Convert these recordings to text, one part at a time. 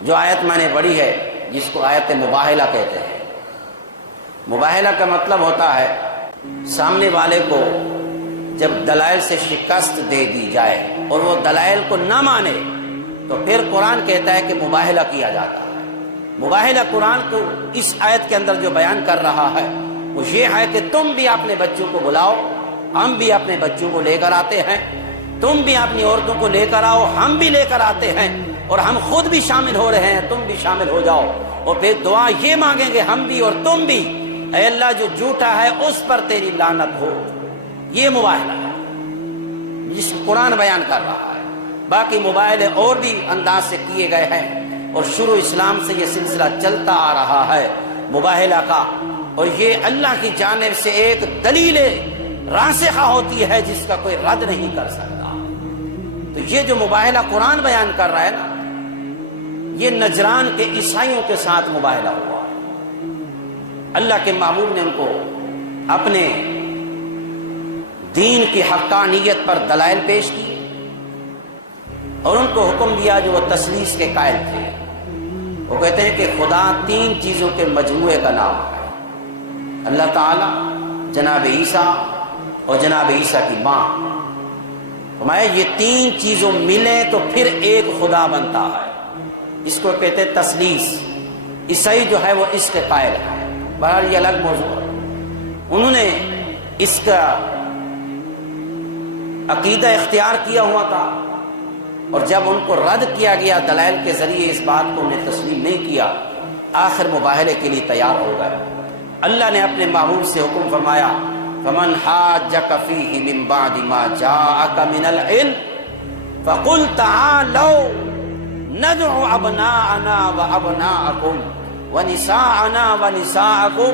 جو آیت میں نے پڑھی ہے جس کو آیت مباہلہ کہتے ہیں، مباہلہ کا مطلب ہوتا ہے سامنے والے کو جب دلائل سے شکست دے دی جائے اور وہ دلائل کو نہ مانے تو پھر قرآن کہتا ہے کہ مباہلہ کیا جاتا ہے۔ مباہلہ قرآن کو اس آیت کے اندر جو بیان کر رہا ہے وہ یہ ہے کہ تم بھی اپنے بچوں کو بلاؤ، ہم بھی اپنے بچوں کو لے کر آتے ہیں، تم بھی اپنی عورتوں کو لے کر آؤ، ہم بھی لے کر آتے ہیں، اور ہم خود بھی شامل ہو رہے ہیں، تم بھی شامل ہو جاؤ، اور پھر دعا یہ مانگیں گے ہم بھی اور تم بھی، اے اللہ جو جھوٹا ہے اس پر تیری لعنت ہو۔ یہ مباہلہ ہے جس کو قرآن بیان کر رہا ہے۔ باقی مباہلے اور بھی انداز سے کیے گئے ہیں، اور شروع اسلام سے یہ سلسلہ چلتا آ رہا ہے مباہلہ کا، اور یہ اللہ کی جانب سے ایک دلیل راسخہ ہوتی ہے جس کا کوئی رد نہیں کر سکتا۔ تو یہ جو مباہلہ قرآن بیان کر رہا ہے نا، یہ نجران کے عیسائیوں کے ساتھ مباہلہ ہوا۔ اللہ کے محبوب نے ان کو اپنے دین کی حقانیت پر دلائل پیش کی اور ان کو حکم دیا جو وہ تثلیث کے قائل تھے۔ وہ کہتے ہیں کہ خدا 3 چیزوں کے مجموعے کا نام ہے، اللہ تعالی، جناب عیسیٰ اور جناب عیسیٰ کی ماں۔ فرمایا یہ 3 چیزوں ملیں تو پھر ایک خدا بنتا ہے، اس کو کہتے ہیں تثلیث۔ عیسائی جو ہے وہ اس کے قائل ہے، بہرحال یہ الگ موضوع ہے۔ انہوں نے اس کا عقیدہ اختیار کیا ہوا تھا، اور جب ان کو رد کیا گیا دلائل کے ذریعے اس بات کو انہیں تسلیم نہیں کیا، آخر مباہلے کے لیے تیار ہو گئے۔ اللہ نے اپنے محبوب سے حکم فرمایا فمن حاجک فیہ من بعد ما جاءک من العلم فقل تعالوا ندعو ابناءنا وابناءکم ونساءنا ونساءکم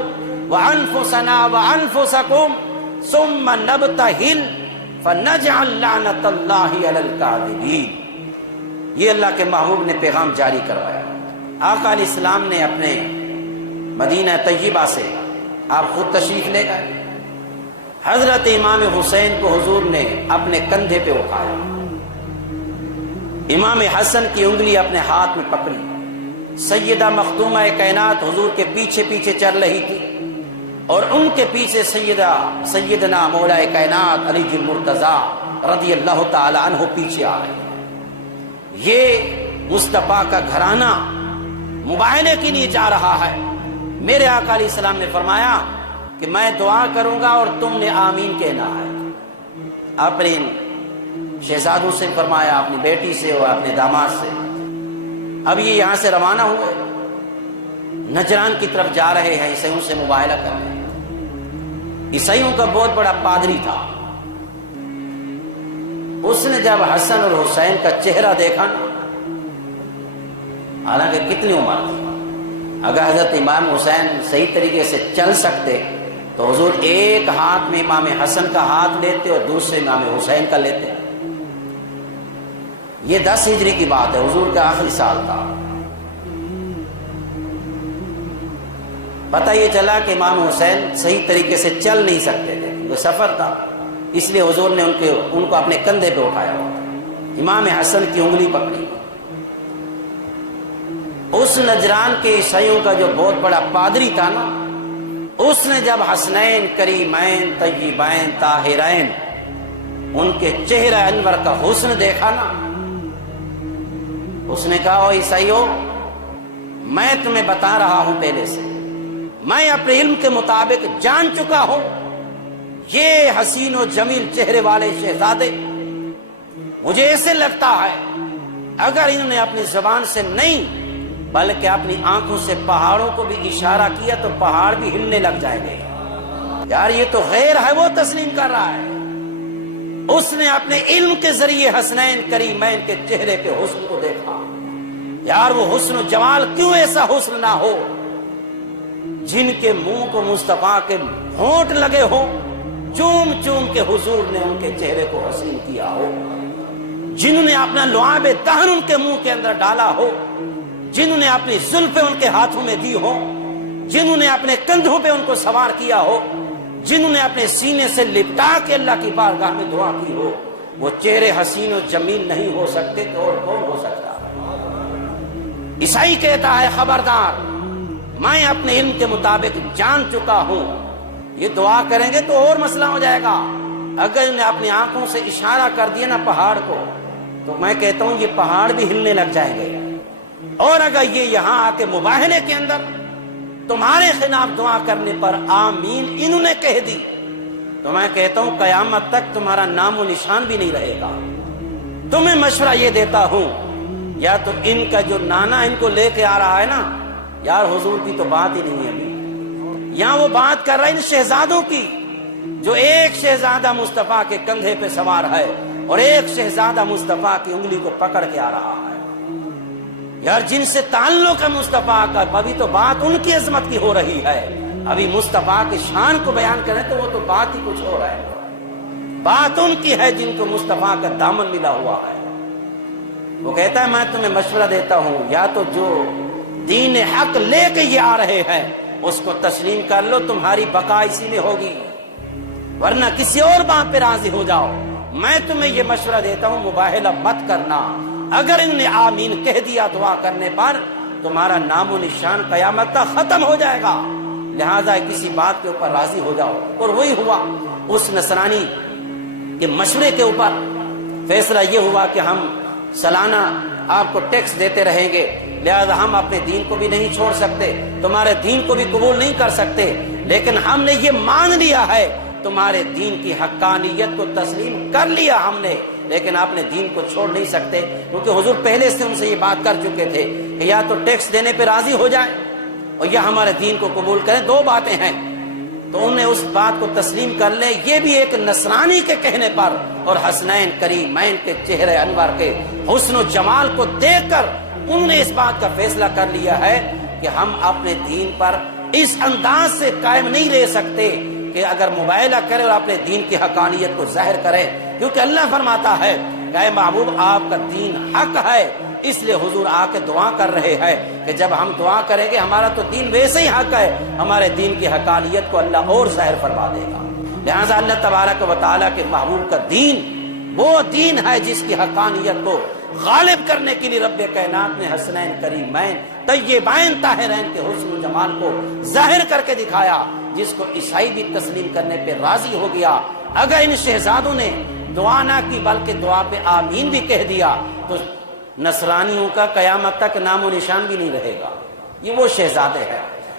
وانفسنا وانفسکم ثم نبتہل فنجعل لعنت اللہ علی الکاذبین۔ یہ اللہ کے محبوب نے پیغام جاری کروایا۔ آقا علیہ السلام نے اپنے مدینہ طیبہ سے آپ خود تشریف لے گئے۔ حضرت امام حسین کو حضور نے اپنے کندھے پہ اٹھایا، امام حسن کی انگلی اپنے ہاتھ میں پکڑی، سیدہ مخدومہ کائنات حضور کے پیچھے پیچھے چل رہی تھی، اور ان کے پیچھے سیدنا مولا کائنات علی المرتضیٰ رضی اللہ تعالی عنہ پیچھے آ رہے ہیں۔ یہ مصطفیٰ کا گھرانہ مباہلے کے لیے جا رہا ہے۔ میرے آقا علیہ السلام نے فرمایا کہ میں دعا کروں گا اور تم نے آمین کہنا ہے۔ اپنے شہزادوں سے فرمایا، اپنی بیٹی سے اور اپنے داماد سے۔ اب یہ یہاں سے روانہ ہوئے، نجران کی طرف جا رہے ہیں، عیسائیوں سے مباہلہ کر رہے ہیں۔ عیسائیوں کا بہت بڑا پادری تھا، اس نے جب حسن اور حسین کا چہرہ دیکھا نا، حالانکہ کتنی عمر تھی، اگر حضرت امام حسین صحیح طریقے سے چل سکتے تو حضور ایک ہاتھ میں امام حسن کا ہاتھ لیتے اور دوسرے امام حسین کا لیتے۔ یہ 10 ہجری کی بات ہے، حضور کا آخری سال تھا۔ پتہ یہ چلا کہ امام حسین صحیح طریقے سے چل نہیں سکتے تھے، وہ سفر تھا، اس لیے حضور نے ان کو اپنے کندھے پہ اٹھایا ہوا تھا، امام حسن کی انگلی پکڑی۔ اس نجران کے عیسائیوں کا جو بہت بڑا پادری تھا نا، اس نے جب حسنین کریمین طیبین طاہرین ان کے چہرہ انور کا حسن دیکھا نا، اس نے کہا او عیسائیوں، میں تمہیں بتا رہا ہوں پہلے سے، میں اپنے علم کے مطابق جان چکا ہوں یہ حسین و جمیل چہرے والے شہزادے، مجھے ایسے لگتا ہے اگر انہوں نے اپنی زبان سے نہیں بلکہ اپنی آنکھوں سے پہاڑوں کو بھی اشارہ کیا تو پہاڑ بھی ہلنے لگ جائیں گے۔ یار یہ تو غیر ہے، وہ تسلیم کر رہا ہے۔ اس نے اپنے علم کے ذریعے حسنین کریمین کے چہرے کے حسن کو دیکھا۔ یار وہ حسن و جمال کیوں ایسا حسن نہ ہو جن کے منہ کو مصطفیٰ کے ہونٹ لگے ہو، چوم چوم کے حضور نے ان کے چہرے کو حسین کیا ہو، جنہوں نے اپنا لعاب دہن ان کے منہ کے اندر ڈالا ہو، جنہوں نے اپنی زلفیں ان کے ہاتھوں میں دی ہو، جنہوں نے اپنے کندھوں پہ ان کو سوار کیا ہو، جنہوں نے اپنے سینے سے لپٹا کے اللہ کی بارگاہ میں دعا کی ہو، وہ چہرے حسین و جمیل نہیں ہو سکتے تو اور کون ہو سکتا؟ عیسائی کہتا ہے خبردار میں اپنے علم کے مطابق جان چکا ہوں. یہ دعا کریں گے تو اور مسئلہ ہو جائے گا. اگر انہیں اپنی آنکھوں سے اشارہ کر دیا نا پہاڑ کو, تو میں کہتا ہوں یہ پہاڑ بھی ہلنے لگ جائیں گے. اور اگر یہ یہاں آ کے مباہلے کے اندر تمہارے خلاف دعا کرنے پر آمین انہوں نے کہہ دی, تو میں کہتا ہوں قیامت تک تمہارا نام و نشان بھی نہیں رہے گا. تمہیں مشورہ یہ دیتا ہوں, یا تو ان کا جو نانا ان کو لے کے آ رہا ہے نا, یار حضور کی تو بات ہی نہیں ہے ابھی. یہاں وہ بات کر رہا ہے ان شہزادوں کی, جو ایک شہزادہ مصطفیٰ کے کندھے پہ سوار ہے اور ایک شہزادہ مصطفیٰ کی انگلی کو پکڑ کے آ رہا ہے. یار جن سے تعلق ہے مصطفیٰ کا, ابھی تو بات ان کی عظمت کی ہو رہی ہے. ابھی مصطفیٰ کی شان کو بیان کریں تو وہ تو بات ہی کچھ ہو رہا ہے. بات ان کی ہے جن کو مصطفیٰ کا دامن ملا ہوا ہے. وہ کہتا ہے میں تمہیں مشورہ دیتا ہوں, یا تو جو دین حق لے کے یہ آ رہے ہیں اس کو تسلیم کر لو, تمہاری بقا اسی میں ہوگی, ورنہ کسی اور بات پہ راضی ہو جاؤ. میں تمہیں یہ مشورہ دیتا ہوں مباہلہ مت کرنا. اگر انہوں نے آمین کہہ دیا دعا کرنے پر, تمہارا نام و نشان قیامت تک ختم ہو جائے گا. لہذا کسی بات کے اوپر راضی ہو جاؤ. اور وہی ہوا. اس نصرانی کے مشورے کے اوپر فیصلہ یہ ہوا کہ ہم سالانہ آپ کو ٹیکس دیتے رہیں گے, لہذا ہم اپنے دین کو بھی نہیں چھوڑ سکتے, تمہارے دین کو بھی قبول نہیں کر سکتے, لیکن ہم نے یہ مان لیا ہے تمہارے دین کی حقانیت کو تسلیم کر لیا ہم نے, لیکن آپ نے دین کو چھوڑ نہیں سکتے. کیونکہ حضور پہلے سے ان سے یہ بات کر چکے تھے کہ یا تو ٹیکس دینے پہ راضی ہو جائیں اور یا ہمارے دین کو قبول کریں, دو باتیں ہیں. تو انہیں اس بات کو تسلیم کر لیں. یہ بھی ایک نصرانی کے کہنے پر, اور حسنین کریمین کے چہرے انور کے حسن و جمال کو دیکھ کر انہوں نے اس بات کا فیصلہ کر لیا ہے کہ ہم اپنے دین پر اس انداز سے قائم نہیں رہ سکتے کہ اگر مباہلہ کرے اور اپنے دین کی حقانیت کو ظاہر کرے. کیونکہ اللہ فرماتا ہے کہ اے محبوب آپ کا دین حق ہے, اس لیے حضور آ کے دعا کر رہے ہیں کہ جب ہم دعا کریں گے ہمارا تو دین ویسے ہی حق ہے, ہمارے دین کی حقانیت کو اللہ اور ظاہر فرما دے گا. لہذا اللہ تبارک و تعالیٰ کے محبوب کا دین وہ دین ہے جس کی حقانیت کو غالب کرنے کے لیے رب کائنات نے حسنین کریمین طیبین طاہرین کے حسن و جمال کو ظاہر کر کے دکھایا, جس کو عیسائی بھی تسلیم کرنے پہ راضی ہو گیا. اگر ان شہزادوں نے دعا نہ کی بلکہ دعا پہ آمین بھی کہہ دیا تو نصرانیوں کا قیامت تک نام و نشان بھی نہیں رہے گا. یہ وہ شہزادے ہیں